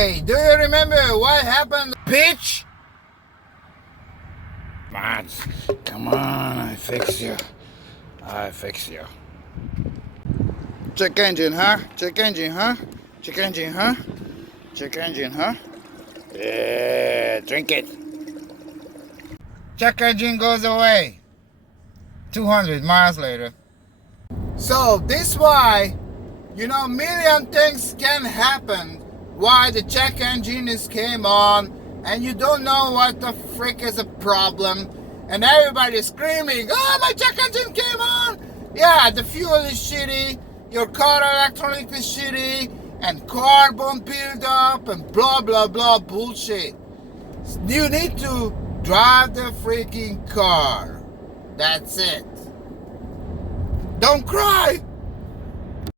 Hey, do you remember what happened, bitch? Mads, come on, I fix you. Check engine, huh? Check engine, huh? Check engine, huh? Check engine, huh? Yeah, drink it. Check engine goes away. 200 miles later. So this why, million things can happen. Why the check engine came on, and you don't know what the frick is a problem, and everybody's screaming, "Oh, my check engine came on!" Yeah, the fuel is shitty, your car electronic is shitty, and carbon buildup, and blah blah blah bullshit. You need to drive the freaking car. That's it. Don't cry.